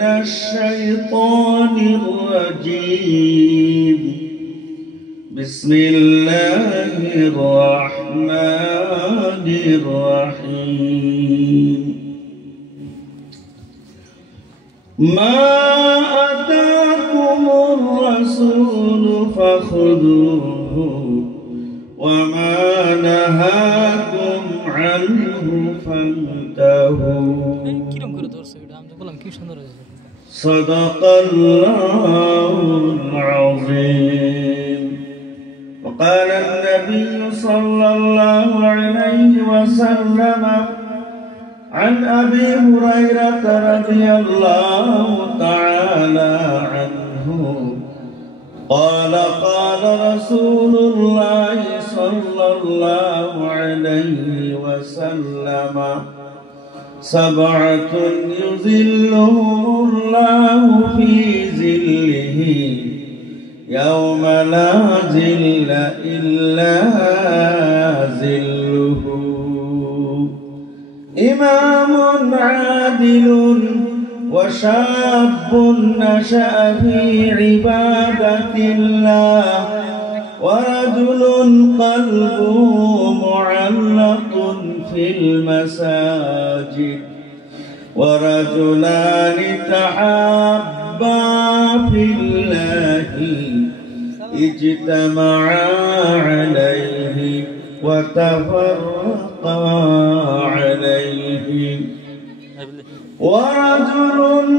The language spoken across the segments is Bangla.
من الشيطان الرجيم. بسم الله الرحمن الرحيم. ما آتاكم الرسول فخذوه وما نهاكم عنه فانتهوا. صدق الله العظيم. وقال النبي صلى الله عليه وسلم عن أبي هريرة رضي الله تعالى عنه قال قال رسول الله صلى الله عليه وسلم سبعة يظلهم الله في ظله يوم لا ظل إلا ظله. إمام عادل وشاب نشأ في عبادة الله ورجل قلبه معلق في المساجد ورجلان تحابا في الله اجتمعا عليه وتفرقا عليه ورجل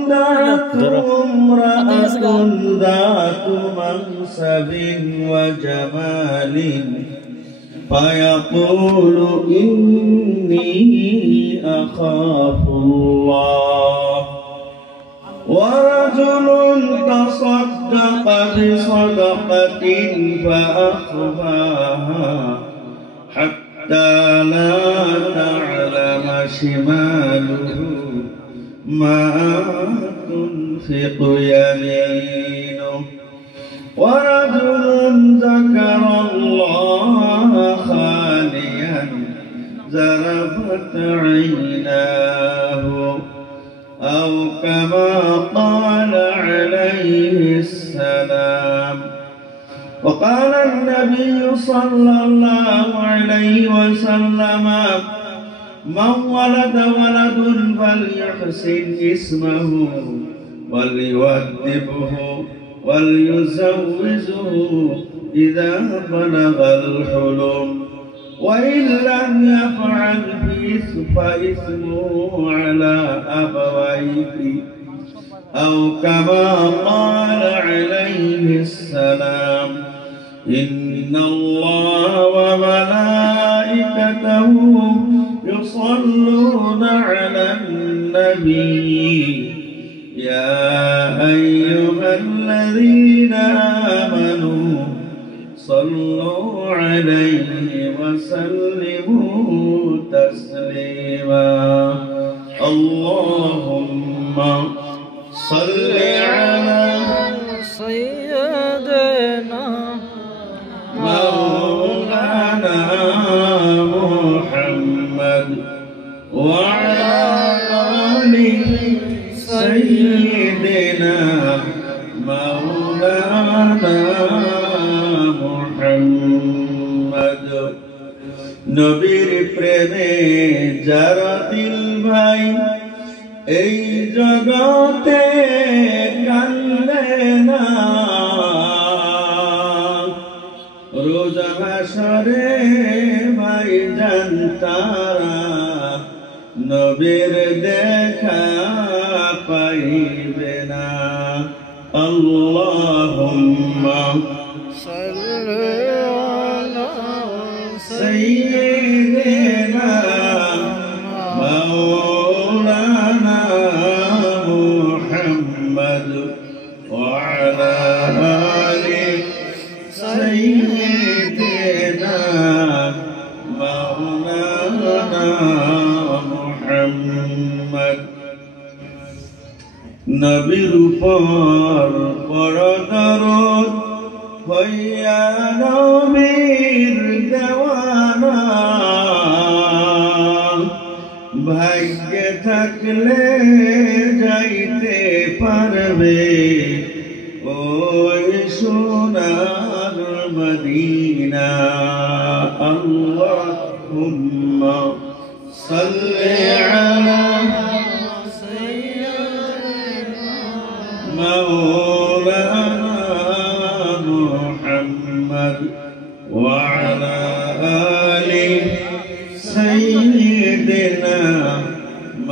دعته امرأة ذات منصب وجمال فيقول إني أخاف الله ورجل تصدق بصدقة فأخفاها حتى لا تعلم شماله ما تنفق يمينه ورجل ذكر الله خاليا ذرفت عيناه أو كما قال عليه السلام. وقال النبي صلى الله عليه وسلم من ولد ولد فليحسن اسمه وليؤدبه وليزوجه إذا بلغ الحلم وإن لم يفعل فإثمه على أبويه أو كما قال عليه السلام. إن الله وملائكته يصلون على النبي يا أيها الذين آمنوا صلوا عليه وسلموا تسليما. اللهم صل على سيدنا مولانا محمد وعلى آل سيدنا مولانا محمد. নবীর প্রেমে যারা দিল ভাই এই জগতে কান্দে না রোজ হাসরে ভাই জানতারা নবীর দেখা পাইবে না। আল্লাহুম্মা সাল্লি আলা সাইয়্যিদিনা মাওলানা মুহাম্মদ ওয়া আলা আলি সাইয়্যিদিনা মাওলানা মুহাম্মদ। নবীর উপর পরদরদ হইয়া নবীর দেওয়ানা ভাগ্যে থাকলে যাইতে مولانا محمد وعلى آل سيدنا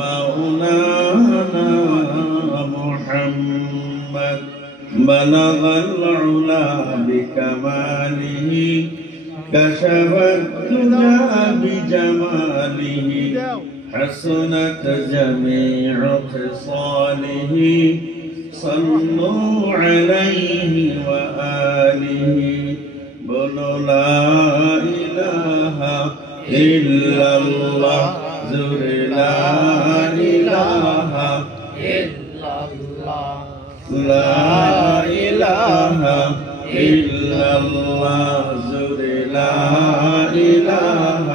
مولانا محمد بلغ العلا بكماله كشف الدجى بجماله حسنت جميع خصاله صلوا عليه وآله قولوا لا إله إلا الله زر لا إله إلا الله لا إله إلا الله زر لا إله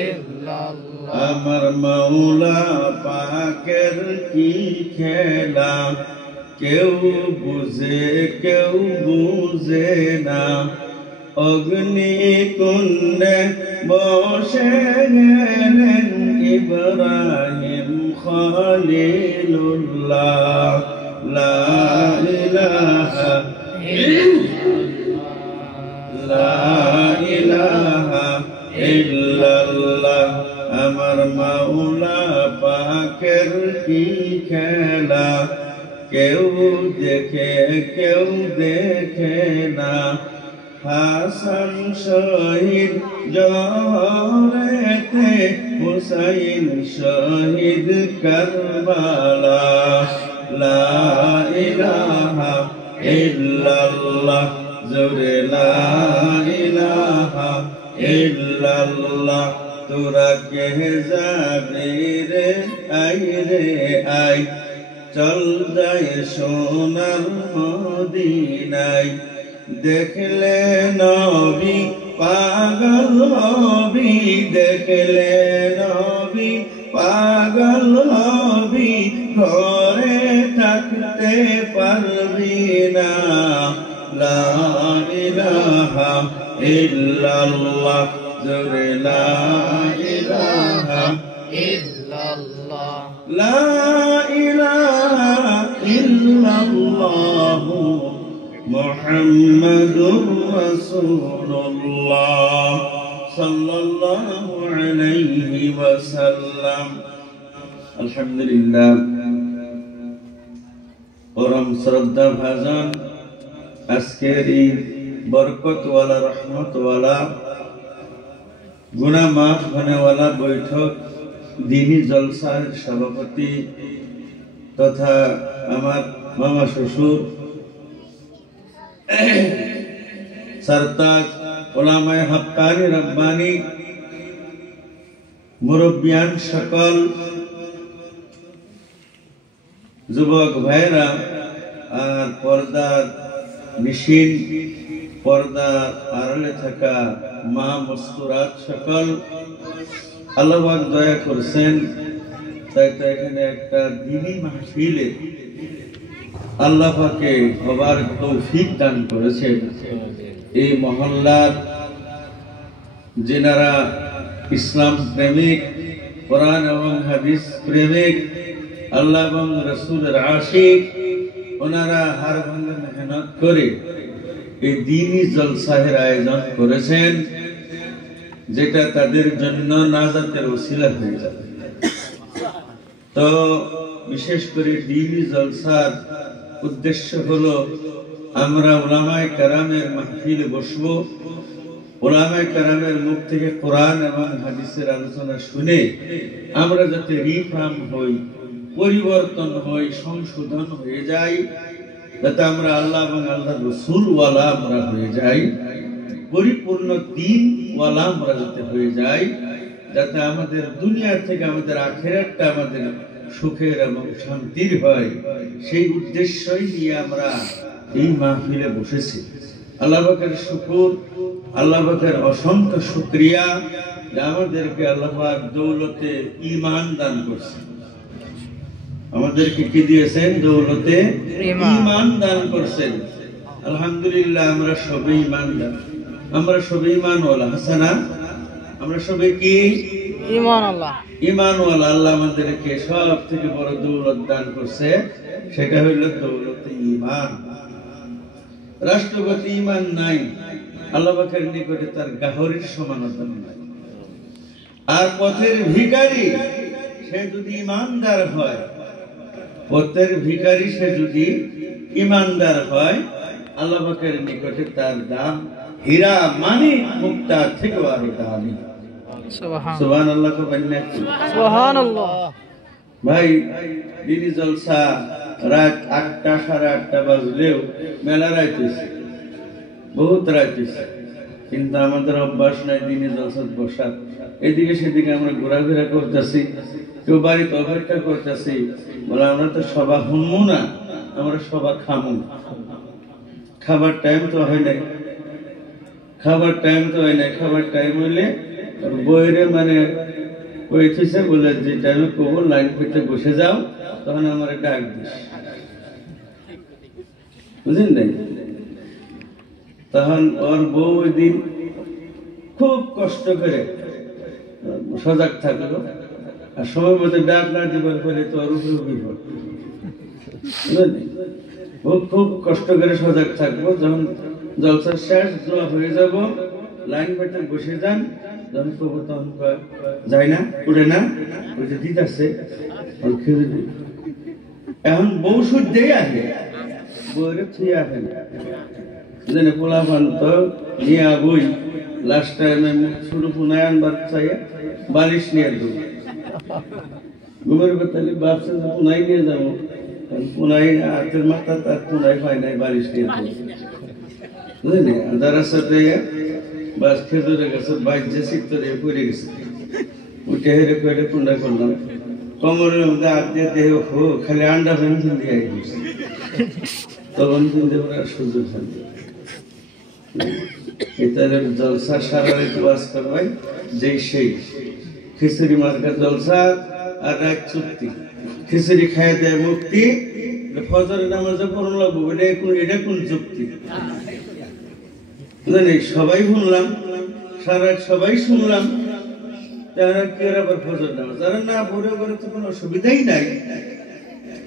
إلا الله আমার মৌলা পাকের কি খেলা কেউ বুঝে না অগ্নি কুণ্ডে বসে গেলেন ইব্রাহিম খলিলুল্লাহ লা ইলাহা লা ইলাহা ইল্লাল্লাহ আমার মাওলা পাকের কি খেলা কেউ দেখে না হাসান শহীদ জহরেতে হুসাইন শহীদ কারবালা লা ইলাহা ইল্লাল্লাহ জোরে লা ইলাহা ইল্লাল্লাহ তোরা কে যাবি রে আই চল যায় সোনার মদিনায় দেখলে নবী পাগল হবি দেখলে নবী পাগল হবি ঘরে থাকতে পারবি না লা ইলাহা ইল্লাল্লাহ জোরে লা ইলাহা ইল্লাল্লাহ লা ইলাহা ইল্লাল্লাহ মুহাম্মাদুর রাসূলুল্লাহ সাল্লাল্লাহু আলাইহি ওয়াসাল্লাম। আলহামদুলিল্লাহ পরম শ্রদ্ধা ভাজন আজকের এই বরকতওয়ালা রহমতওয়ালা গুনাহ মাফ হনেওয়ালা বৈঠক দিনী জলসার সভাপতি তথা আমার মামা শ্বশুর সরতাজ উলামায়ে হাক্কানি রব্বানি মুরব্বিয়ান সকল যুবক ভাইরা আর পর্দার নিশিন পর্দার আড়ালে থাকা মা মস্তুরাত সকল আল্লাহ পাক দয়া করছেন তাই তো এখানে একটা দ্বীনি মাহফিলে আল্লাহ পাকে হবার তৌফিক দান করেছেন। এই মহল্লার যেনারা ইসলাম প্রেমিক কোরআন এবং হাদিস প্রেমিক আল্লাহ এবং রাসূলের আশিক ওনারা হার ভাঙা মেহনত করে এই দ্বীনি জলসাহের আয়োজন করেছেন যেটা তাদের জন্য নাজাতের ওসিলা হয়ে যাবে। তো বিশেষ করে দ্বীনি জলসার উদ্দেশ্য হলো আমরা উলামায়ে কেরামের মাহফিলে বসবো, উলামায়ে কেরামের মুখ থেকে কোরআন এবং হাদিসের আলোচনা শুনে আমরা যাতে রিফর্ম হই, পরিবর্তন হই, সংশোধন হয়ে যাই, যাতে আমরা আল্লাহ এবং আল্লাহর রাসূল ওয়ালা আমরা হয়ে যাই, পরিপূর্ণ দ্বীন ওয়ালা আমরা যাতে হয়ে যাই, যাতে আমাদের দুনিয়া থেকে আমাদের আখিরাতটা আমাদের সুখের এবং শান্তির হয়, সেই উদ্দেশ্যই নিয়ে আমরা এই মাহফিলে বসেছি। আল্লাহ পাকের শুকর, আল্লাহ পাকের অসংখ্য শুকরিয়া যে আমাদেরকে আল্লাহ পাক দৌলতে ঈমান দান করেছেন। আমাদেরকে কি দিয়েছেন? দৌলতে ঈমান দান করেছেন। আলহামদুলিল্লাহ আমরা সবাই ঈমানদার, আমরা সবাই ঈমানওয়ালা। হাসানা আমরা সবাই কি ঈমান আল্লাহ। ঈমানওয়ালা আল্লাহ আমাদেরকে সব থেকে বড় দৌলত দান করছে, সেটা হইল দৌলতে ঈমান। রাষ্ট্রপতি ঈমান নাই, আল্লাহ পাকের নিকটে তার গাহরির সমানতা নাই। আর পথের ভিখারি সে যদি ঈমানদার হয়, পথের ভিখারি সে যদি ঈমানদার হয়, আল্লাহ পাকের নিকটে তার দাম হীরা মানিক মুক্তা থেকে আরো দামি। সুবহানাল্লাহ। সুবহানাল্লাহ। ভাই, দিনী জলসা রাত 8টা 8:30 বাজলেও মেলা রাইতেছে, বহুত রাইতেছে, কিন্তু আমাদের অভ্যাস নাই দিনী জলসা বসার। এদিকে সেদিকে আমরা ঘোরাফেরা করতেছি, কেউ বাড়িতে অপেক্ষা করতেছি, বলে আমরা তো সভা শুনবো না, আমরা সভা খামু। খাবার টাইম তো হয় নাই, খাবার টাইম তো হয় নাই। খাবার টাইম হইলে বইরে মানে কইতেছে বলে যে টাইমে কবর লাইন করতে বসে যাও, তখন আমার ডাক দিস, বুঝলেন নাই? তখন ওর বউ ওই দিন খুব কষ্ট করে সজাগ থাকলো, আর সময় মতো ডাক না দিবার ফলে তো ওর উপরে বিপদ, বুঝলেন? খুব কষ্ট করে সজাগ থাকবো। যখন জলসা শেষ দোয়া হয়ে যাব, লাইন পেতে বসে যান, যখন কবর তখন যায় না, উঠে না, ওই যে দিত আছে এখন বউ শুদ্ধেই আসে, বউরে থুয়ে আসে না, জেনে পোলা পান্ত নিয়ে বই লাস্ট টাইমে ছোট পুনায় আনবার চাইয়া বালিশ নিয়ে দেবো, ঘুমের বেতালে ভাবছে যে পুনাই নিয়ে যাবো, পুনাই হাতের মাথা তার পুনাই পায় নাই, বালিশ নিয়ে দেবো, বুঝলি? যারা সাথে বাস খেজুরে গেছে, বাইক যে শিখতে পড়ে গেছে, উঠে হেরে করে পুন্ডা করলাম, কোমরের মধ্যে হাত দিয়ে দেহ হো খালি আন্ডা ফ্যান দিয়ে গেছে, তখন কিন্তু ওরা সুযোগ থাকবে। এটার জলসা সারা রাত ওয়াজ করবাই, যেই সেই খিচুড়ি মার্কা জলসা আর রাত চুক্তি, খিচুড়ি খাই দেয় মুক্তি, ফজরের নামাজে পড়ন লাগবো, এটা কোন যুক্তি? সবাই শুনলাম, সারা সবাই শুনলাম, তারা কি আবার ফজর নামাজ, যারা না পড়ে পড়ে তো কোনো অসুবিধাই নাই,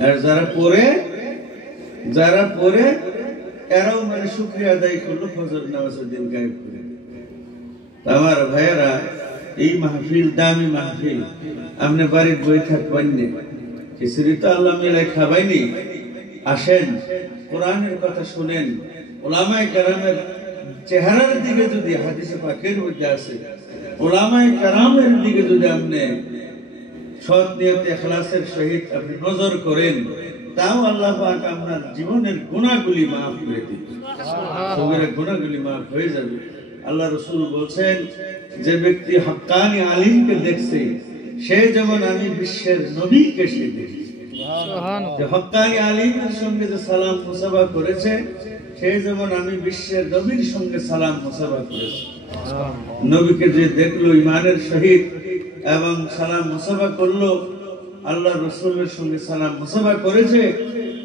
আর যারা পড়ে এরাও মানে শুকরিয়া আদায় করলো ফজর নামাজের দিন গায়েব করে। আমার ভাইয়েরা, এই মাহফিল দামি মাহফিল, আপনি বাড়ির বই থাকবেন না, খিচুড়ি তো আল্লাহ মিলাই খাবাইনি, আসেন কোরআনের কথা শুনেন, ওলামায়ে কেরামের চেহারার দিকে যদি হাদিসে পাকের মধ্যে আছে, ওলামায়ে কেরামের দিকে যদি আপনি সৎ নিয়তে ইখলাসের সহিত আপনি নজর করেন, তাও আল্লাহ পাক আপনার জীবনের গুনাহগুলি মাফ করে দিবেন, সগীরা গুনাহগুলি মাফ হয়ে যাবে। আল্লাহ রাসূল বলেন, যে ব্যক্তি হক্কানি আলিমকে দেখছে, সে যেমন আমি বিশ্বের নবীকে সে দেখেছি। যে হক্কানি আলিমের সঙ্গে যে সালাম মুসাফা করেছে, সে যেমন আমি বিশ্বের নবীর সঙ্গে সালাম মুসাফা করেছি। নবীকে যে দেখলো ঈমানের সহিত এবং সালাম মুসাফা করলো, আল্লাহ রাসূলের সঙ্গে সালাম মুসাফা করেছে,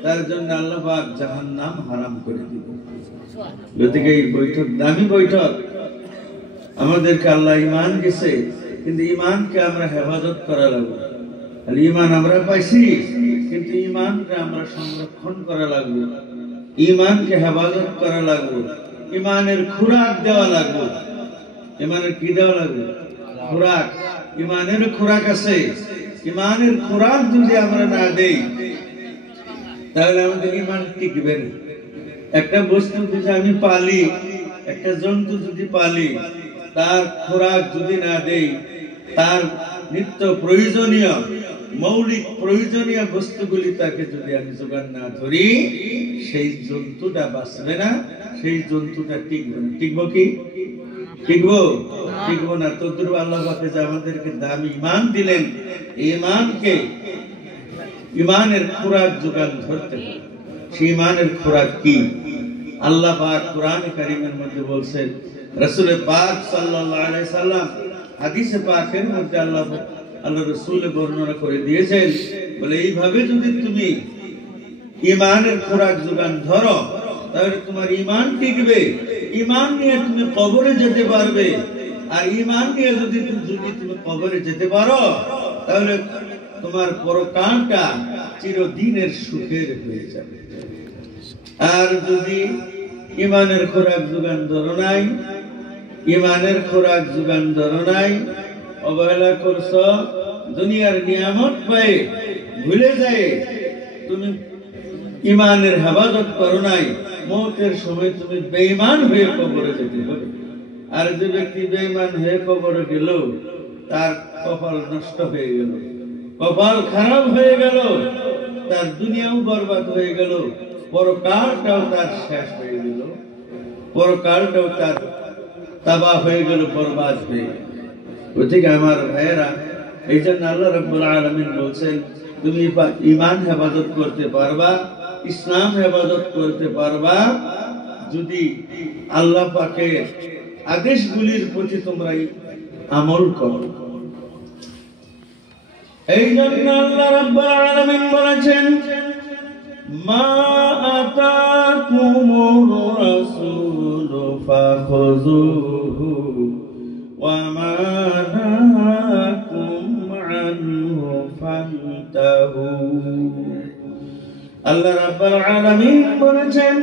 তার জন্য আল্লাহ পাক জাহান্নাম হারাম করে দিবেন। গতিকে এই বৈঠক দামি বৈঠক, আমাদেরকে আল্লাহ ঈমান দিয়েছে, কিন্তু ঈমানকে আমরা হেফাজত করা লাগবে। আর ঈমান আমরা পাইছি, কিন্তু ঈমানকে আমরা সংরক্ষণ করা লাগবে, ঈমানকে হেফাজত করা লাগবে, ঈমানের খোরাক দেওয়া লাগবে। ঈমানের কি দেওয়া লাগবে? খোরাক। ঈমানের খোরাক আছে, ঈমানের খোরাক যদি আমরা না দেই, তাহলে আমাদের ঈমান টিকবে না। একটা বস্তু যদি আমি পালি, একটা জন্তু যদি পালি, তার খোরাক যদি না দেই, তার নিত্য প্রয়োজনীয় মৌলিক প্রয়োজনীয় বস্তুগুলি তাকে যদি আমি যোগান না ধরি, সেই জন্তুটা বাঁচবে না, সেই জন্তুটা টিকবে না। টিকবো কি? টিকবো না। তদ্রুপ আল্লাহ পাক যে আমাদেরকে দামি ঈমান দিলেন, ঈমানকে ঈমানের খোরাক যোগান ধরতে হবে। সেই ঈমানের খোরাক কি? আল্লাহ পাক কোরআনে কারীমের মধ্যে বলছেন, রাসূল পাক সাল্লাল্লাহু আলাইহি সাল্লাম হাদিসে পাকের মধ্যে আল্লাহ রাসূল বর্ণনা করে দিয়েছেন, বলে এইভাবে যদি তুমি ঈমানের খোরাক যোগান ধরো, তাহলে তোমার ঈমান টিকবে, ঈমান নিয়ে তুমি কবরে যেতে পারবে, আর ঈমান নিয়ে যদি তুমি কবরে যেতে পারো তাহলে তোমার পরকালটা চিরদিনের সুখের হয়ে যাবে। আর যদি ঈমানের খোরাক যোগান ধরো নাই, ঈমানের খোরাক যোগান ধরো নাই, অবহেলা করছো, দুনিয়ার নিয়ামত পেয়ে ভুলে যায়, তুমি ঈমানের হেফাজত করো নাই, মওতের সময় তুমি বেঈমান হয়ে কবরে যেতে হবে। আর যে ব্যক্তি বেঈমান হয়ে কবরে গেল তার কপাল নষ্ট হয়ে গেল, কপাল খারাপ হয়ে গেল, তার দুনিয়াও বরবাদ হয়ে গেল, পরকালটাও তার শেষ হয়ে গেল, পরকালটাও তার তাবাহ হয়ে গেল, বরবাদ হয়ে গেল। ওদিকে আমার ভাইয়েরা, এই জন্য আল্লাহ রাব্বুল আলামিন বলছেন তুমি ঈমান হেফাজত করতে পারবা, ইসলাম হেফাজত করতে পারবা যদি আল্লাহ পাকের আদেশগুলির প্রতি তোমরা আমল করো। এই জন্য আল্লাহ রাব্বুল আলামিন বলেছেন মা আতাকুমুর রাসূলু ফাখুযুহু ওয়া মা নাহাকুম আনহু ফান্তাহু। আল্লাহ রাব্বুল আলামিন বলেছেন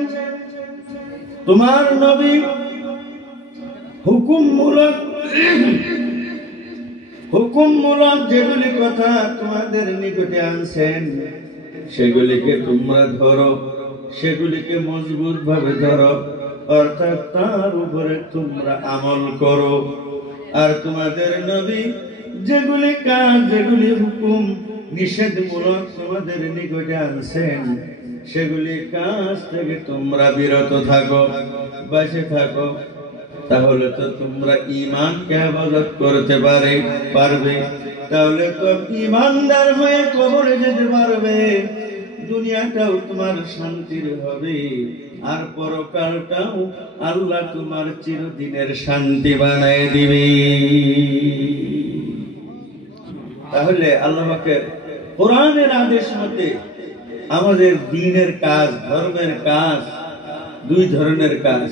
তোমার নবী হুকুমমূলক যেগুলি কথা তোমাদের নিকটে আনছেন সেগুলিকে তোমরা ধরো, সেগুলিকে মজবুত ভাবে ধরো, অর্থাৎ তার উপরে তোমরা আমল করো। আর তোমাদের নবী যেগুলি কাজ, যেগুলি হুকুম নিষেধমূলক তোমাদের নিকটে আনছেন সেগুলি কাজ থেকে তোমরা বিরত থাকো, বেঁচে থাকো, তাহলে তো তোমরা ঈমানকে হেফাজত করতে পারবে, তাহলে তো ঈমানদার হয়ে কবরে যেতে পারবে, দুনিয়াটাও তোমার শান্তির হবে, আর পরকালটাও আল্লাহ তোমার চিরদিনের শান্তি বানায় দিবে। তাহলে আল্লাহকে কোরআনের আদেশ মতে আমাদের দ্বীনের কাজ, ধর্মের কাজ দুই ধরনের কাজ।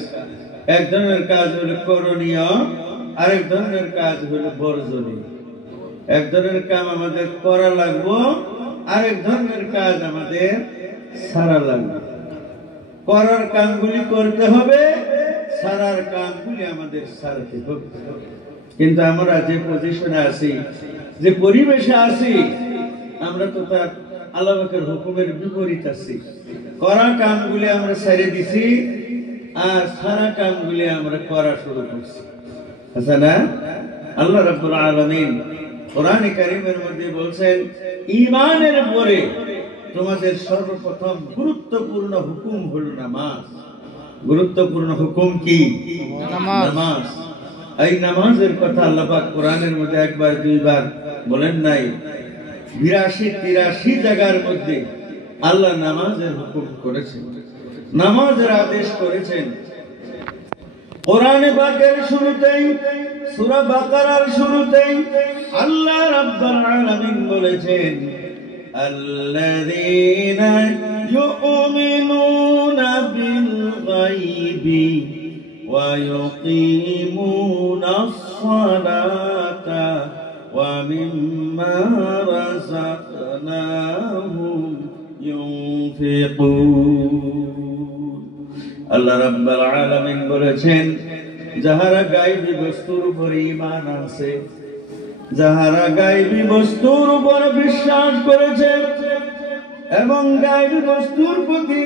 এক ধরনের কাজ হলো করণীয়, আরেক ধরনের কাজ হলো বর্জনীয়। এক ধরনের কাজ আমাদের করা লাগবে, আরেক ধরনের কাজ আমাদের ছাড়া লাগবে। করার কামগুলি করতে হবে, ছাড়ার কামগুলি আমাদের ছাড়তে হবে। কিন্তু আমরা যে পজিশনে আছি, যে পরিবেশে আছি, আমরা তো তার আল্লাহ পাকের হুকুমের বিপরীত আছি। করা কামগুলি আমরা ছেড়ে দিছি, আর সারা কামগুলি আমরা করা শুরু করছি, আছে না? আল্লাহ রাব্বুল আলামিন কোরআনে কারীমের মধ্যে বলছেন ঈমানের পরে তোমাদের সর্বপ্রথম গুরুত্বপূর্ণ হুকুম হলো নামাজ। গুরুত্বপূর্ণ হুকুম কি? নামাজ। এই নামাজের কথা আল্লাহ পাক কোরআনের মধ্যে একবার দুইবার বলেন নাই, 82-83 জায়গার মধ্যে আল্লাহ নামাজের হুকুম করেছেন, নামাজের আদেশ করেছেন। কোরআনে পাকের শুরুতেই, সূরা বাকারার শুরুতেই আল্লাহ রাব্বুল আলামিন বলেছেন আল্লাযীনা ইউমিনুনা বিল গায়বি ওয়া ইউকিমুনাস সালাতা ওয়া মিম্মা রাযাকনাহুম ইউনফিকুন। আল্লাহ রাব্বুল আলামিন বলেছেন যাহারা গায়বী বস্তুর উপর ঈমান আনছে, যাহারা গায়বী বস্তুর উপর বিশ্বাস করেছে এবং গায়বী বস্তুর প্রতি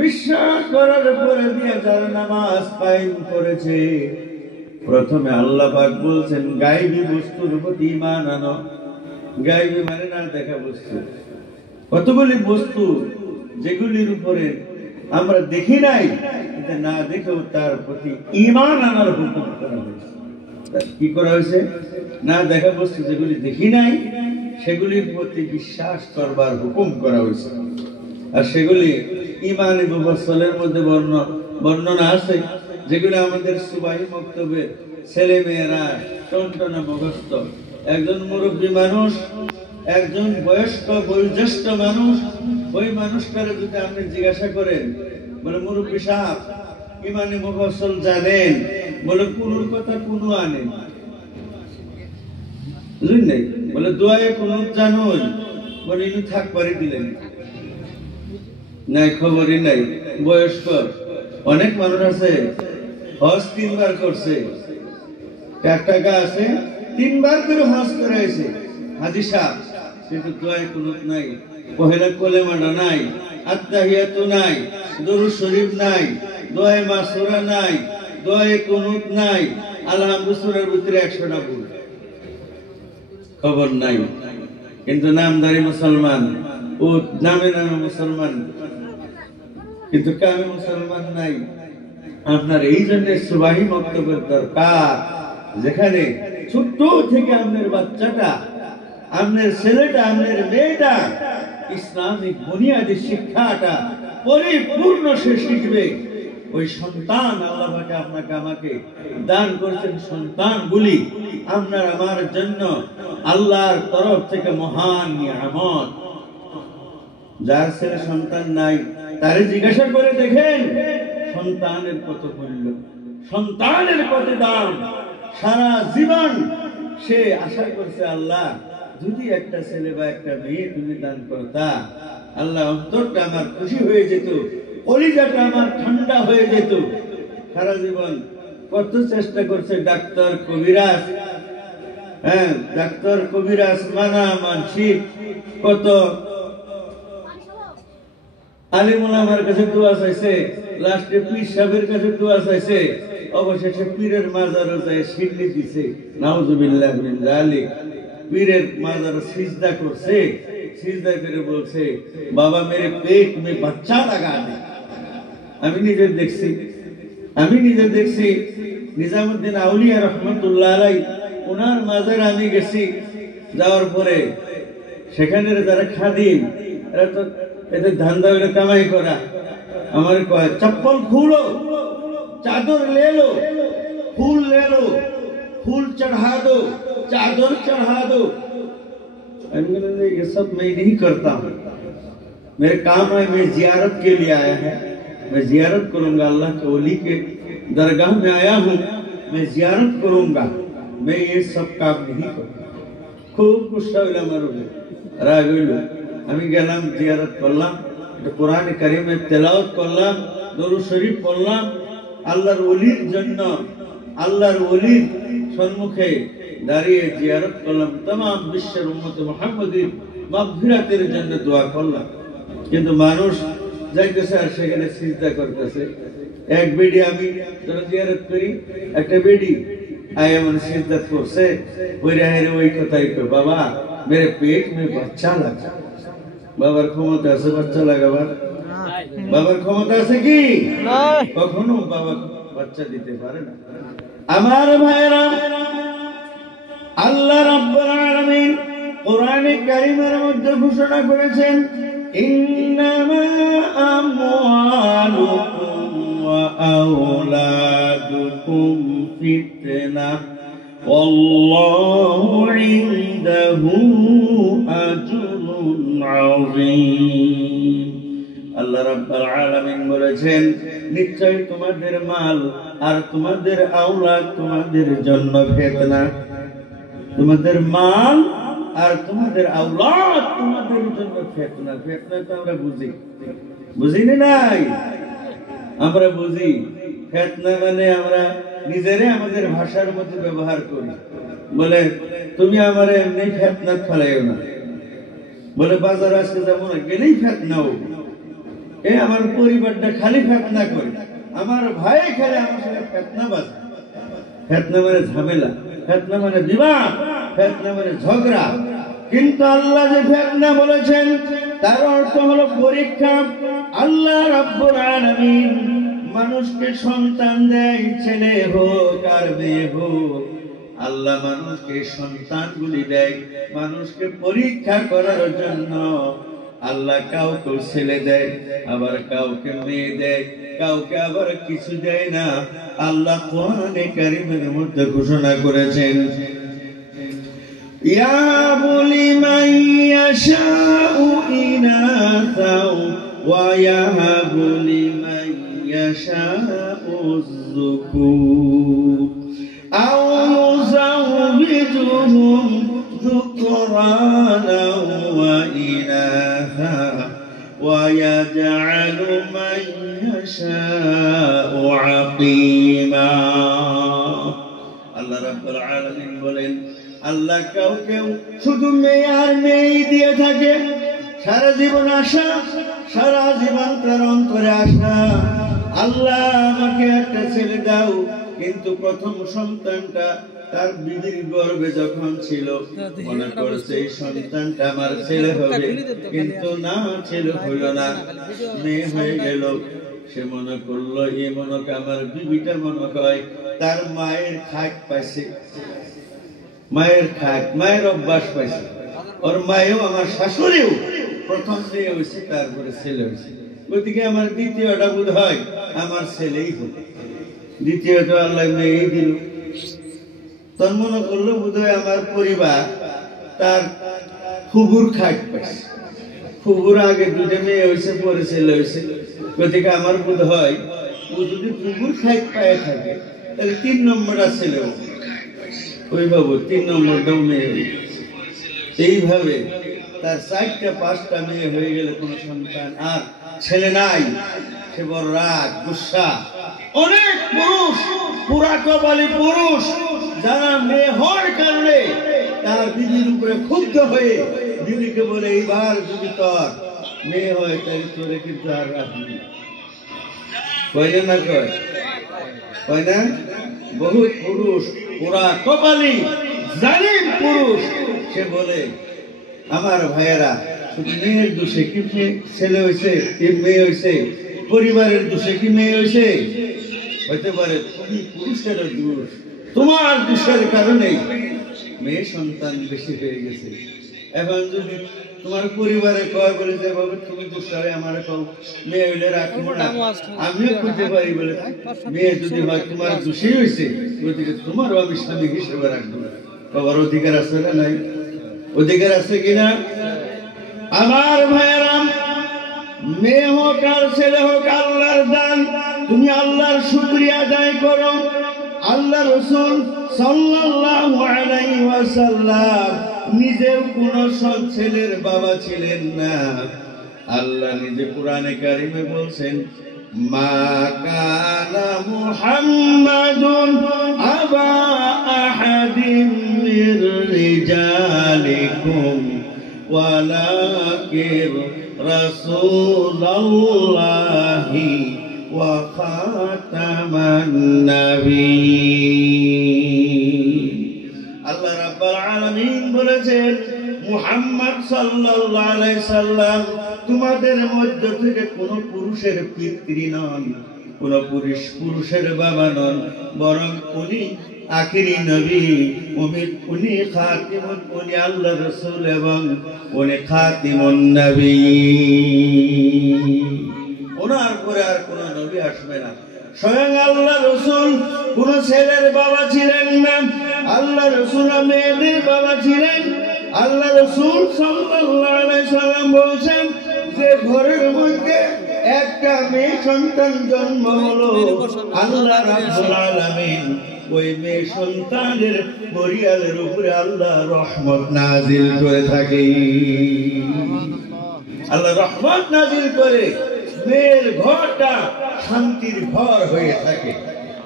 বিশ্বাস করার পরে দিয়ে যারা নামাজ কায়েম করেছে, প্রথমে আল্লাহ পাক বলছেন গায়বী বস্তুর প্রতি ঈমান আনো। গায়বী মানে না দেখা বস্তু। কতগুলি বস্তু যেগুলির উপরে আমরা দেখি নাই, কিন্তু না দেখেও তার প্রতি ঈমান আনার হুকুম করা হয়েছে। কি করা হয়েছে? না দেখা বস্তু যেগুলি দেখি নাই সেগুলির প্রতি বিশ্বাস করবার হুকুম করা হয়েছে। আর সেগুলি ঈমানে মুফাসসালের মধ্যে বর্ণনা আছে, যেগুলো আমাদের সুবাহি মক্তবের ছেলে মেয়েরা টনটনা মুখস্থ। একজন মুরব্বী মানুষ, একজন বয়স্ক বয়োজ্যেষ্ঠ মানুষ, ওই মানুষটারে যদি আপনি জিজ্ঞাসা করেন, বলে মুরব্বী সাহেব ঈমানে মুফাসসাল জানেন? বলে কোনোর কথা কোনো আনেন, বুঝলেন নাই? বলে দোয়ায়ে কুনুত জানুন, বলে ইনু থাক পারে দিলেন নাই, খবরই নাই। বয়স্ক অনেক মানুষ আছে হজ 3 বার করছে, টাকা আছে 3 বার করে হজ করে আছে হাজী সাহেব, কিন্তু দোয়ায়ে কুনুত নাই, পহেলা কলেমাটা নাই, আত্তাহিয়াতু নাই, দরুদ শরীফ নাই, দোয়ায়ে মাসুরা নাই, দোয়ায়ে কুনুত নাই, আলহামদু সূরার ভিতরে 100টা ভুল, খবর নাই। কিন্তু নামধারী মুসলমান, ও নামে নামে মুসলমান, কিন্তু কামে মুসলমান নাই। আপনার এই জন্য সুবাহি বক্তব্যের দরকার, যেখানে ছোট্ট থেকে আপনার বাচ্চাটা, আপনার ছেলেটা, আপনার মেয়েটা ইসলামিক বুনিয়াদী শিক্ষাটা পরিপূর্ণ সে শিখবে। ওই সন্তান আল্লাহ পাক আপনাকে আমাকে দান করেছেন, সন্তানগুলি আপনার আমার জন্য আল্লাহর তরফ থেকে মহান নিয়ামত। যার ছেলে সন্তান নাই তারে জিজ্ঞাসা করে দেখেন সন্তানের কত মূল্য, সন্তানের কত দাম। সারা জীবন সে আশা করছে আল্লাহ যদি একটা ছেলে বা একটা মেয়ে তুমি দান করতা, আল্লাহ অন্তরটা আমার খুশি হয়ে যেত, কলিজাটা আমার ঠান্ডা হয়ে যেত। সারা জীবন কত চেষ্টা করছে ডাক্তার কবিরাজ, হ্যাঁ ডাক্তার কবিরাজ মানা মানসিক, কত আলিম ওলামার কাছে দোয়া চাইছে, লাস্টে পীর সাহেবের কাছে দোয়া চাইছে, অবশেষে পীরের মাজারও যায় সিজদা দিছে, নাউজুবিল্লাহ মিন যালিক। পীরের মাজারে সিজদা করছে, সিজদা করে বলছে বাবা মেরে পেট মে বাচ্চা লাগা দে। আমি নিজে দেখছি নিজামুদ্দিন আউলিয়া রহমতুল্লাহ আলাই, ওনার মাজারে আমি গেছি, যাওয়ার পরে সেখানের যারা খাদিম এরা তো এদের ধান্দা হইলো কামাই করা, আমার কয় চপ্পল খুলো, চাদর ले लो, फूल ले लो, फूल चढ़ा दो, चादर चढ़ा दो। ये सब मैं नहीं करता हूँ, मेरे काम है, मैं जियारत के लिए आया है, मैं जियारत करूंगा, अल्लाह के वली के दरगाह में आया हूँ, मैं जियारत करूंगा, मैं ये सब काम नहीं करूंगा। खूब गुस्सा হইলাম, রাগ হইল। আমি গেলাম, জিয়ারত করলাম, কোরআন কারীমে তেলাওয়াত করলাম, দরুদ শরীফ পড়লাম, আল্লাহর ওলির জন্য, আল্লাহর ওলির সম্মুখে দাঁড়িয়ে জিয়ারত করলাম, तमाम বিশ্বের উম্মত মুহাম্মাদীর মাগফিরাতের জন্য দোয়া করলাম। কিন্তু মানুষ যাইতেছে আর সেখানে সিজদা করতেছে। এক বেডি আমি যখন জিয়ারত করি, একটা বেডি আয় এমন সিজদা করছে, ওই রাহের ওই কথাই কই বাবা মেরে পেট মে বাচ্চা লাগা। বাবার ক্ষমতা আছে বাচ্চা লাগাবার? বাবার ক্ষমতা আছে কি? কখনো বাবা বাচ্চা দিতে পারে না। আমার ভাইরা, আল্লাহ রাব্বুল আলামিন কোরআনে কারীমের মধ্যে ঘোষণা করেছেন ইন্নামা আমওয়ালুকুম ওয়া আওলাদুকুম ফিতনাহ ওয়াল্লাহু ইনদাহু আজরুন আযীম। আল্লাহ রাব্বুল আলামিন বলেছেন নিশ্চয় তোমাদের মাল আর তোমাদের আওলাদ তোমাদের জন্য ফিতনা। তোমাদের মাল আর তোমাদের আওলাদ তোমাদের জন্য ফিতনা। ফিতনা তো আমরা বুঝি নাই, আমরা বুঝি ফিতনা মানে আমরা নিজেরে আমাদের ভাষার মধ্যে ব্যবহার করি। বলে তুমি আমারে এমনি ফিতনা ফলাইও না, বলে বাজার আজকে যাবো না, গেলেই ফিতনা হবে। এ আমার পরিবারটা খালি ফিতনা করে, আমার ভাই খালি আমার সাথে ফিতনা বাজে। ফিতনা মানে ঝামেলা, ফিতনা মানে বিবাদ, ফিতনা মানে ঝগড়া। কিন্তু আল্লাহ যে ফিতনা বলেছেন তার অর্থ হলো পরীক্ষা। আল্লাহ রাব্বুল আলামিন মানুষকে সন্তান দেয়, ছেলে হোক আর মেয়ে হোক, আল্লাহ মানুষকে সন্তানগুলি দেয় মানুষকে পরীক্ষা করার জন্য। আল্লাহ কাউকে ছেলে দেয়, আবার কাউকে মেয়ে দেয়, কাউকে আবার কিছু দেয় না। আল্লাহ কোরআনে কারীমের মধ্যে ঘোষণা করেছেন ইয়াবু লিমান ইয়াশাউ ইনাসাও ওয়া ইয়াহাবু লিমান ইয়াশাউ যুকুর আও মুযাওবিজুহুম ذكرانا وإناثا ويجعل من يشاء عقيما আল্লাহ রাব্বুল আলামিন বলেন আল্লাহ কাউকে শুধু মেয়ে আর মেয়ে দিয়ে থাকে সারা জীবন আশা সারা জীবন তার অন্তরে আশা আল্লাহ আমাকে একটা ছেলে দাও কিন্তু প্রথম সন্তানটা তার বিবির গর্ভে যখন ছিল মনে করছে এই সন্তানটা আমার ছেলে হবে কিন্তু না ছেলে হইল না মেয়ে হয়ে গেল সে মনে করলো এ মনে আমার বিবিটা মনে হয় তার মায়ের খাট পাইছে মায়ের খাট মায়ের অভ্যাস পাইছে ওর মায়েও আমার শাশুড়িও প্রথম মেয়ে হয়েছে তারপরে ছেলে হয়েছে ওইদিকে আমার দ্বিতীয়টা বোধ হয় আমার ছেলেই হলো দ্বিতীয়টা আল্লাহ মেয়েই দিল তোর মনে করলো বোধ হয় আমার পরিবার তার ফুবুর খাট পাইছে ফুবুর আগে দুটো মেয়ে হয়েছে পরে ছেলে হয়েছে ওইদিকে আমার বোধ হয় ও যদি ফুবুর খাট পায়ে থাকে তাহলে 3 নম্বরটা ছেলে ওই বাবু 3 নম্বরটাও মেয়ে এইভাবে তার 4টা 5টা মেয়ে হয়ে গেলে কোন সন্তান আর ছেলে নাই সে বড় রাগ গুসা অনেক পুরুষ পুরা কপালী পুরুষ যারা মেয়ে হওয়ার কারণে তার বিবির উপরে ক্ষুব্ধ হয়ে বিবিকে বলে এইবার যদি তোর মেয়ে হয় তাহলে তোরে কিন্তু আর রাখবি কয় না কয় না বহুত পুরুষ পুরা কপালী জালিম পুরুষ সে বলে আমার ভাইয়েরা শুধু মেয়ের দোষে কি ছেলে হয়েছে কি মেয়ে হয়েছে পরিবারের দোষে কি মেয়ে হয়েছে হইতে পারে তুমি পুরুষের দোষ তোমার দোষের কারণে মেয়ে সন্তান বেশি হয়ে গেছে এখন যদি তোমার পরিবারে কয় বলে যে বাবা তুমি দোষ হয় আমার কও মেয়ে হইলে রাখবো না আমিও খুঁজতে পারি বলে মেয়ে যদি হয় তোমার দোষই হয়েছে ওদিকে তোমারও আমি স্বামী হিসেবে রাখবো বাবার অধিকার আছে না নাই অধিকার আছে কিনা আমার ভাইয়েরাম মেয়ে হোক আর ছেলে হোক আল্লাহর দান তুমি আল্লাহর শুকরিয়া আদায় করো আল্লাহ রাসূল সাল্লাল্লাহু আলাইহি ওয়াসাল্লাম নিজেও কোন ছেলের বাবা ছিলেন না আল্লাহ নিজে কোরআনে কারিমে বলছেন মা কানা মুহাম্মাদুন আবা আহাদিন মির রিজালিকুম ওয়ালাকিন রাসূলুল্লাহি ওয়া খাতামান নাবিয়্যিন আল্লাহ রাব্বুল আলামিন বলেছেন মুহাম্মদ সাল্লাল্লাহু আলাইহি সাল্লাম তোমাদের মধ্য থেকে কোন পুরুষের পিতৃ নন কোন পুরুষের বাবা নন বরং উনি আখিরি নবী উনি খাতিমুন উনি আল্লাহর রাসূল এবং উনি খাতিমুন নবিয়্যিন ওনার পরে আর কোন নবী আসবে না স্বয়ং আল্লাহ রাসূল কোন ছেলের বাবা ছিলেন না আল্লাহ রাসূল মেয়েদের বাবা ছিলেন আল্লাহ রাসূল সাল্লাল্লাহু আলাইহি সাল্লাম বলেছেন যে ঘরের মধ্যে একটা মেয়ে সন্তান জন্ম হলো আল্লাহ রাব্বুল আলামিন ওই মেয়ে সন্তানের পরিবারের উপরে আল্লাহ রহমত নাজিল করে থাকে আল্লাহ রহমত নাজিল করে মেয়ের ঘরটা শান্তির ঘর হয়ে থাকে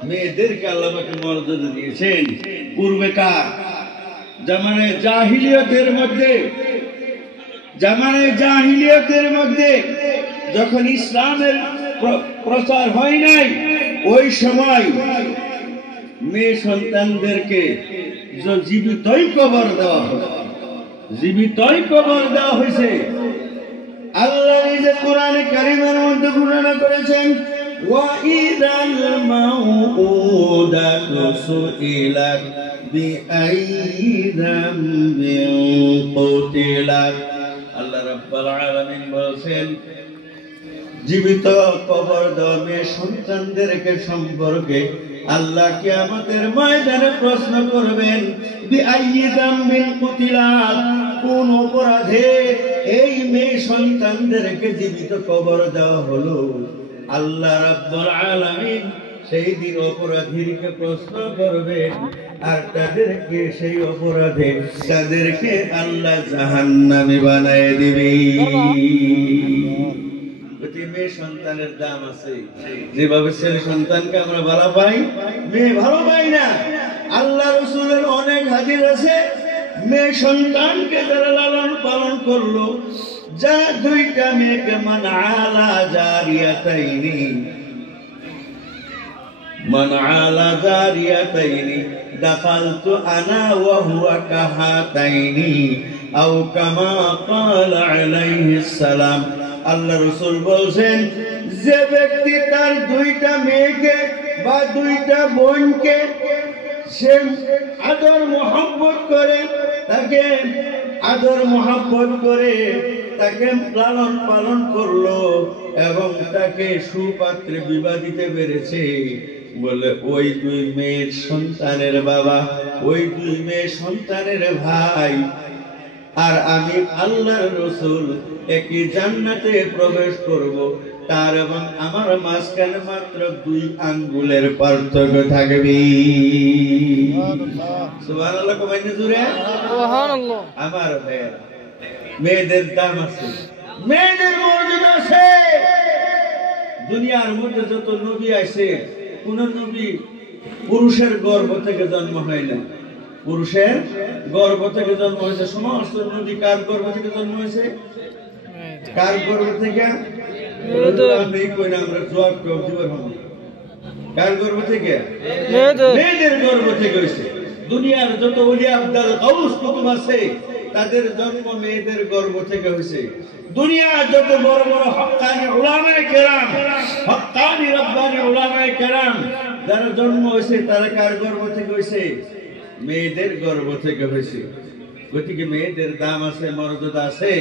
মেয়েদেরকে আল্লাহ পাক মর্যাদা দিয়েছেন পূর্বেকার জামানায়ে জাহিলিয়াতের মধ্যে যখন ইসলামের প্রচার হয় নাই ওই সময় মেয়ে সন্তানদেরকে জীবিতই কবর দেওয়া হয় জীবিতই কবর দেওয়া হয়েছে আল্লাহ নিজে কোরআনে কারিমের মধ্যে ঘোষণা করেছেন وَإِذَا الْمَوْءُودَةُ سُئِلَتْ بِأَيِّ ذَنبٍ قُتِلَتْ আল্লাহ রাব্বুল আলামিন বলেন জীবিত কবর দেওয়া মেয়ে সন্তানদেরকে সম্পর্কে আল্লাহ কিয়ামতের ময়দানে প্রশ্ন করবেন বিআইয়ি যামবিন কুতিলাত কোন অপরাধে এই মেয়ে সন্তানদেরকে জীবিত কবর দেওয়া হলো আল্লাহ রাব্বুল আলামিন সেই দিন অপরাধীকে প্রশ্ন করবেন, আর তাদেরকে সেই অপরাধে তাদেরকে আল্লাহ জাহান্নামী বানায় দিবে। মেয়ে সন্তানের দাম আছে, যেভাবে ছেলে সন্তানকে আমরা ভালো পাই, মেয়ে ভালো পাই না। আল্লাহ রাসূলের অনেক হাদিস আছে, মেয়ে সন্তানকে যারা লালন পালন করলো, যা দুইটা মেয়েকে মান আলা জারিয়াতাইনি, মান আলা জারিয়াতাইনি দাখালতু আনা ওয়া হুয়া কাহাতাইনি আও কামা ক্বালা আলাইহিস সালাম। আল্লাহ রাসূল বলেন, যে ব্যক্তি তার দুইটা মেয়েকে বা দুইটা বোনকে সে আদর মোহাব্বত করে, তাকে আদর মোহাব্বত করে তাকে লালন পালন করলো এবং তাকে সুপাত্রে বিবাহ দিতে পেরেছে, বলে ওই দুই মেয়ের সন্তানের বাবা, ওই দুই মেয়ের সন্তানের ভাই আর আমি আল্লাহর রাসূল একই জান্নাতে প্রবেশ করব। তার এবং আমার মাঝখানে মাত্র 2 আঙ্গুলের পার্থক্য থাকবে। সুবহানাল্লাহ, কমাইনে জুড়ে সুবহানাল্লাহ। আমার মেয়েদের দাম আছে, মেয়েদের মর্যাদা আছে। দুনিয়ার মধ্যে যত নবী আছে, কোন নবী পুরুষের গর্ভ থেকে জন্ম হয় না। পুরুষের গর্ভ থেকে জন্ম হয়েছে। সমস্ত নবী কার গর্ভ থেকে জন্ম হয়েছে? কার গর্ভ থেকে? আমরা জবাব দিব। কার গর্ভ থেকে? মেয়েদের গর্ভ থেকে হয়েছে। দুনিয়ার যত ওলি আব্দাল গাউস কুতুব আছে, তাদের জন্ম মেয়েদের গর্ভ থেকে হয়েছে। দুনিয়ার যত বড় বড় হক্কানি উলামায়ে কেরাম, হক্কানি রব্বানি উলামায়ে কেরাম যারা জন্ম হয়েছে, তারা কার গর্ভ থেকে হয়েছে? মেয়েদের গর্ভ থেকে হয়েছে। গতিকে মেয়েদের দাম আছে, মর্যাদা আছে।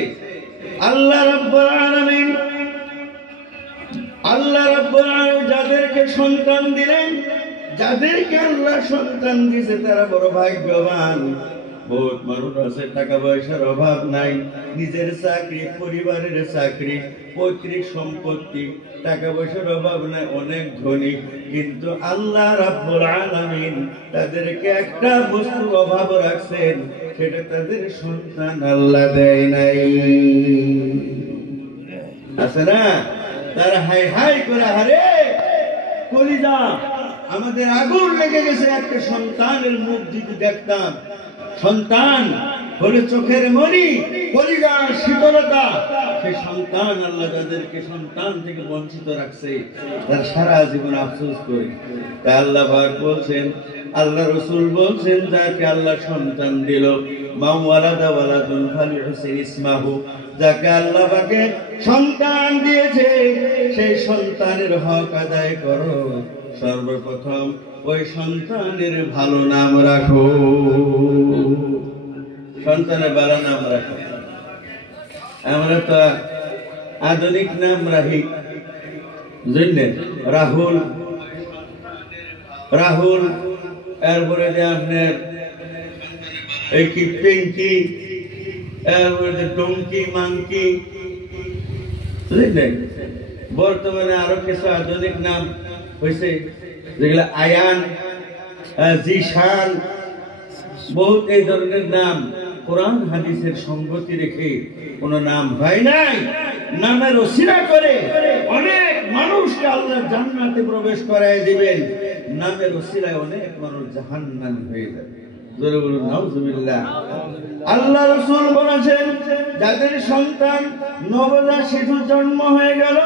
আল্লাহ রাব্বুল আলামিন, আল্লাহ রাব্বুল আলামিন যাদেরকে সন্তান দিলেন, যাদেরকে আল্লাহ সন্তান দিয়েছে, তারা বড় ভাগ্যবান। বহুত মানুষ আছে টাকা পয়সার অভাব নাই, নিজের চাকরি, পরিবারের চাকরি, পৈতৃক সম্পত্তি, টাকা পয়সার অভাব নাই, অনেক ধনী, কিন্তু আল্লাহ রাব্বুল আলামিন তাদেরকে একটা বস্তু অভাব রাখছেন, সেটা তাদের সন্তান আল্লাহ দেয় নাই। আছে না? তারা হাই হাই করে হারে কলিজা, আমাদের আগুন লেগে গেছে একটা সন্তানের মুখ যদি দেখতাম। সন্তান হলে চোখের মনি, কলিজার শীতলতা। সেই সন্তান আল্লাহ যাদেরকে সন্তান থেকে বঞ্চিত রাখছে, তারা সারা জীবন আফসোস করে। তাই আল্লাহ পাক বলছেন, আল্লাহ রাসূল বলছেন, যাকে আল্লাহ সন্তান দিল, মা ওয়ালাদা ওয়ালাদুন ফালিহুসিন ইসমাহু, যাকে আল্লাহ পাকে সন্তান দিয়েছে, সেই সন্তানের হক আদায় করো। সর্বপ্রথম ওই সন্তানের ভালো নাম রাখো, সন্তানের ভালো নাম রাখো। আমরা তো আধুনিক নাম রাখি, বুঝলেন? রাহুল, রাহুল, এরপরে যে আপনার এই কি পিঙ্কি, এরপরে যে টঙ্কি, মাঙ্কি, বুঝলেন? বর্তমানে আরো কিছু আধুনিক নাম হয়েছে, যেগুলো আয়ান, জিশান, বহুত এই ধরনের নাম। কোরআন হাদিসের সঙ্গতি রেখে কোন নাম হয় নাই। নামের ওসিলা করে অনেক মানুষকে আল্লাহ জান্নাতে প্রবেশ করায় দিবেন, নামের ওসিলায় অনেক মানুষ জাহান্নামী হয়ে যাবে। জোরে বলুন নাউজুবিল্লাহ। আল্লাহ রাসূল বলেছেন, যাদের সন্তান নবজাত শিশু জন্ম হয়ে গেল,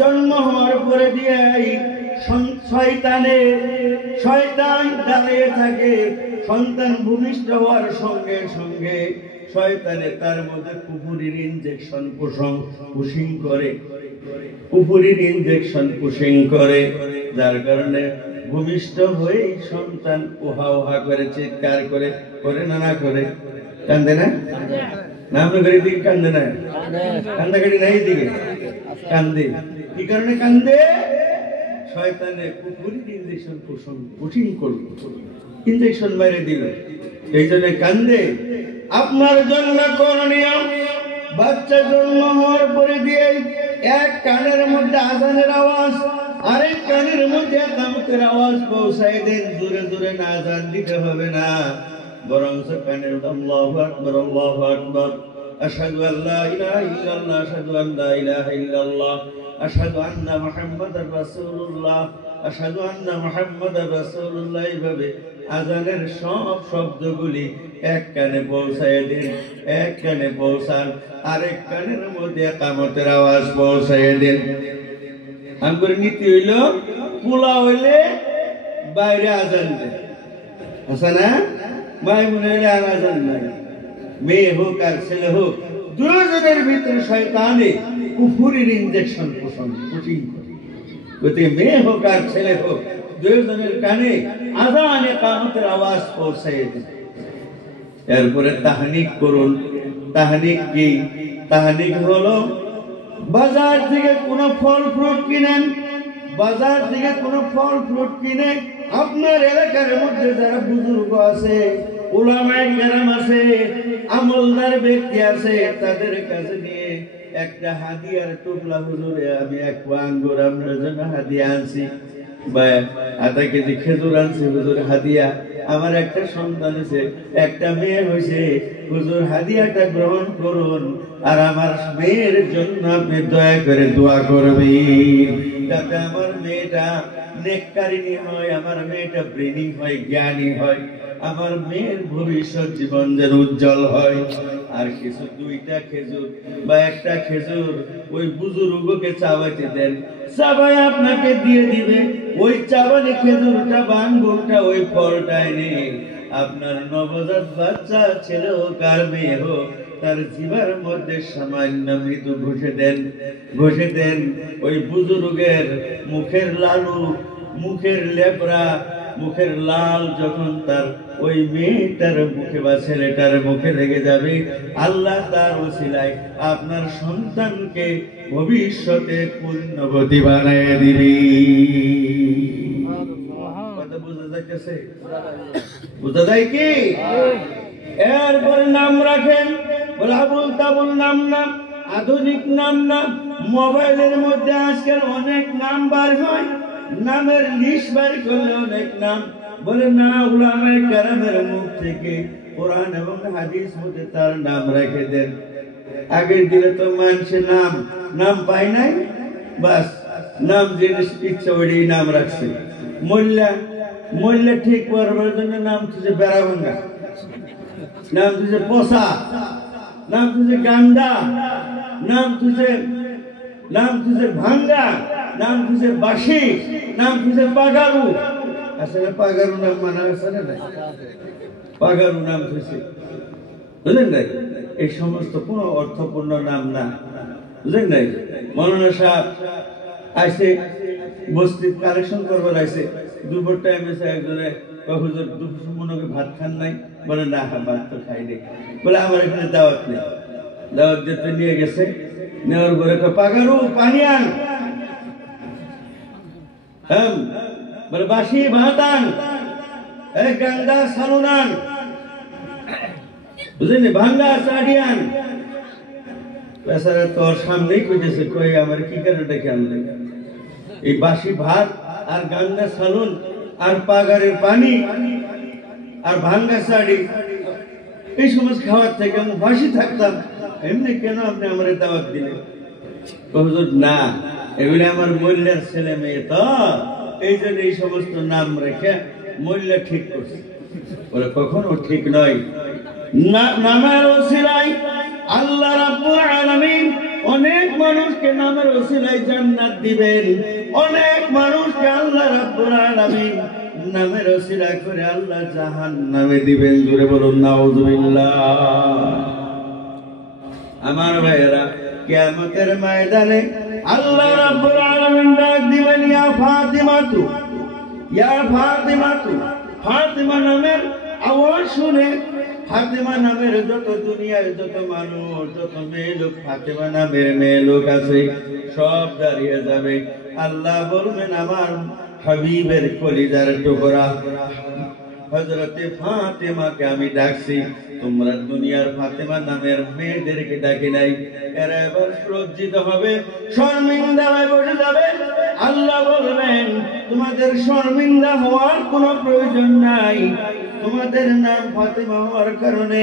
জন্ম হওয়ার পরে দিয়ে শয়তান দাঁড়িয়ে থাকে। সন্তান ভূমিষ্ঠ হওয়ার সঙ্গে সঙ্গে শয়তানে তার মধ্যে কুফুরির ইনজেকশন পুশিং করে, কুফুরির ইনজেকশন পুশিং করে, যার কারণে ভূমিষ্ঠ হয়ে সন্তান উহা উহা করে চিৎকার করে, করে না না করে, কান্দে না? না আপনাদের দিকে কান্দে না? কান্দাকাটি নাই দিকে কান্দে। কি কারণে কান্দে? শয়তানে কুফুরির ইনজেকশন পুশিং করলো, ইনজেকশন মেরে দিল, এই জন্য কান্দে। আপনার জন্য করণীয়, বাচ্চা জন্ম হওয়ার পরে দিয়ে এক কানের মধ্যে আজানের আওয়াজ, আরেক কানের মধ্যে কামতের আওয়াজ পৌঁছায় দেন, দূরে দূরে না আযান দিতে হবে না, বরং কানের আল্লাহু আকবার, আল্লাহু আকবার, আশহাদু আল্লা ইলাহা ইল্লাল্লাহ, আশহাদু আল্লা ইলাহা ইল্লাল্লাহ, আশহাদু আন্না মুহাম্মাদার রাসূলুল্লাহ, আশহাদু আন্না মুহাম্মাদার রাসূলুল্লাহ, এইভাবে আযানের সব শব্দগুলি এক কানে পৌঁছায় দেন, এক কানে পৌঁছান, আরেক কানের মধ্যে ইকামতের আওয়াজ পৌঁছায় দেন। আমার নীতি হইল পোলা হইলে বাইরে আযান দেয়, আছে না? ভাই মনে হইলে আর আযান নাই, মেয়ে হোক আর ছেলে হোক, দুজনের ভিতরে শয়তানে কুফুরির ইনজেকশন পোষণ কোচিং করে। গতিকে মেয়ে হোক আর ছেলে হোক, দুজনের কানে আযান ইকামতের আওয়াজ পৌঁছায় দেয়। এরপরে তাহনিক করুন। তাহনিক কি? তাহনিক হলো বাজার থেকে কোনো ফল ফ্রুট কিনেন, বাজার থেকে কোনো ফল ফ্রুট কিনে আপনার এলাকার মধ্যে যারা বুজুর্গ আছে, উলামায়ে কেরাম আছে, আমলদার ব্যক্তি আছে, তাদের কাছে নিয়ে একটা হাদিয়ার টুকরা, হুজুরে আমি এক পোয়া আঙ্গুর আপনার জন্য হাদিয়া আনছি, বা আধা কেজি খেজুর আনছি হুজুর হাদিয়া, আমার একটা সন্তান আছে, একটা মেয়ে হয়েছে, হুজুর হাদিয়াটা গ্রহণ করুন, আর আমার মেয়ের জন্য আপনি দয়া করে দোয়া করবেন, যাতে আমার মেয়েটা নেককারিনী হয়, আমার মেয়েটা ব্রেনি হয়, জ্ঞানী হয়, আমার মেয়ের ভবিষ্যৎ জীবন যেন উজ্জ্বল হয়। আর কিছু দুইটা খেজুর বা একটা খেজুর ওই বুজুর্গকে চাবাইতে দেন, চাবাই আপনাকে দিয়ে দিবে। ওই চাবানি খেজুরটা বা আঙ্গুরটা, ওই ফলটা এনে আপনার নবজাত বাচ্চা ছেলে হোক আর মেয়ে হোক, তার জিভার মধ্যে সামান্য মৃদু ঘষে দেন, ঘষে দেন। ওই বুজুর্গের মুখের লালু, মুখের লেপরা, মুখের লাল যখন তার ওই মেয়েটার মুখে বা ছেলেটার মুখে লেগে যাবে, আল্লাহ তার ওসিলায় আপনার সন্তানকে ভবিষ্যতে পুণ্যবতী বানায় দিবে। কথা বোঝা যাইতেছে? বোঝা যায় কি? এরপর নাম রাখেন, বলে আবুল তাবুল নাম না, আধুনিক নাম না। মোবাইলের মধ্যে আজকাল অনেক নাম বার হয়, নামের লিস্ট বার করলে অনেক নাম। বলে না, উলামায়ে কেরামের মুখ থেকে কোরআন এবং হাদিস মতে তার নাম রেখে দেন। আগের দিনে তো মানুষের নাম পায় নাই, বাস নাম জিনিস ইচ্ছা ওই নাম রাখছে। মোল্লা ঠিক করবার জন্য নাম তুঝে বেড়াভাঙ্গা, নাম তুঝে পোষা, নাম তুঝে গান্ডা, নাম তুঝে ভাঙ্গা, নাম তুঝে বাসি, নাম তুঝে পাগারু। আসলে পাগারু নাম মানা আছে না? পাগারু নাম তুঝে, বুঝলেন নাই? এই সমস্ত কোনো অর্থপূর্ণ নাম না, বুঝলেন নাই? মৌলানা সাহেব আইসে বস্তি কালেকশন করবার আইসে, দুপুর টাইম এসে একজনে হুজুর দুপুর মনে ভাত খান নাই? বলে না, ভাত তো খাইনি। বলে আমার এখানে দাওয়াত নেই। দাওয়াত দিতে নিয়ে গেছে, নেওয়ার পরে পাগারু পানি আন, বলে বাসি ভাত আন, এই গান্দা সালুন আন, বুঝলেন, ভাঙ্গা চাড়ি আন। বেচারা তোর সামনেই কইতেছে, কই আমার কি কারণে ডেকে আনলে? এই বাসি ভাত আর গান্দা সালুন আর পাগারের পানি আর ভাঙ্গা শাড়ি, এই সমস্ত খাওয়ার থেকে আমি বাসি থাকতাম, এমনি কেন আপনি আমার দাওয়াত দিলেন? হুজুর না, এগুলি আমার মোল্লার ছেলে মেয়ে, তো এই জন্য এই সমস্ত নাম রেখে মোল্লা ঠিক করছে। বলে কখনো ঠিক নয়। নামের ওসিলায় আল্লাহ রাব্বুল আলামিন অনেক মানুষকে নামের ওসিলায় জান্নাত দিবেন, অনেক মানুষকে আল্লাহ রাব্বুল আলামিন নামের ওসিলা করে আল্লাহ জাহান্নামে দিবেন। জোরে বলুন নাউযুবিল্লাহ। আমার ভাইয়েরা, কিয়ামতের ময়দানে আল্লাহ রাব্বুল আলামিন ডাক দিবেন, ইয়া ফাতিমাতু, ইয়া ফাতিমাতু। ফাতিমা নামের আওয়াজ শুনে ফাতিমা নামের যত দুনিয়ার যত মানুষ, যত মেয়ে লোক ফাতিমা নামের মেয়ে লোক আছে, সব দাঁড়িয়ে যাবে। আল্লাহ বলবেন, আমার হাবিবের কলিজার টুকরা হযরতে ফাতিমাকে আমি ডাকছি, তোমরা দুনিয়ার ফাতিমা নামের মেয়েদেরকে ডাকি নাই। এরা এবার লজ্জিত হবে, শর্মিন্দা হয়ে বসে যাবে। আল্লাহ বলবে, তোমাদের শর্মিন্দা হওয়ার কোনো প্রয়োজন নাই। তোমাদের নাম ফাতেমা হওয়ার কারণে,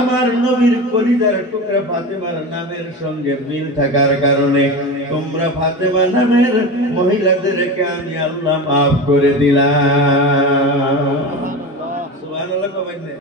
আমার নবীর কলিজার টুকরা ফাতেমার নামের সঙ্গে মিল থাকার কারণে তোমরা ফাতেমা নামের মহিলাদেরকে আমি আল্লাহ মাফ করে দিলাম।